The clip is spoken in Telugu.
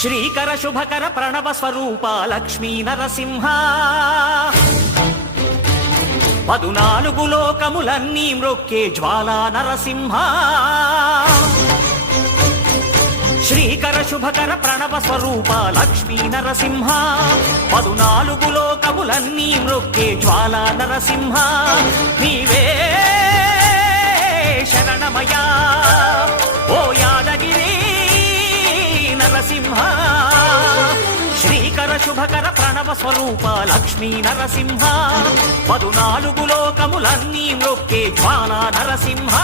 శ్రీకర శుభకర ప్రణవ స్వరూప లక్ష్మీ నరసింహ 14 లోకములన్నీ మ్రొక్కే జ్వాలా నరసింహ శ్రీకర శుభకర ప్రణవ స్వరూప లక్ష్మీ నరసింహ 14 లోకములన్నీ మ్రొక్కే జ్వాలా నరసింహ నీవే శరణమయా ఓ యాదగిరి నరసింహ శ్రీకర శుభకర ప్రణవ స్వరూప లక్ష్మీ నరసింహ 14 లోకములన్నీ మ్రొక్కే జ్వాలా నరసింహ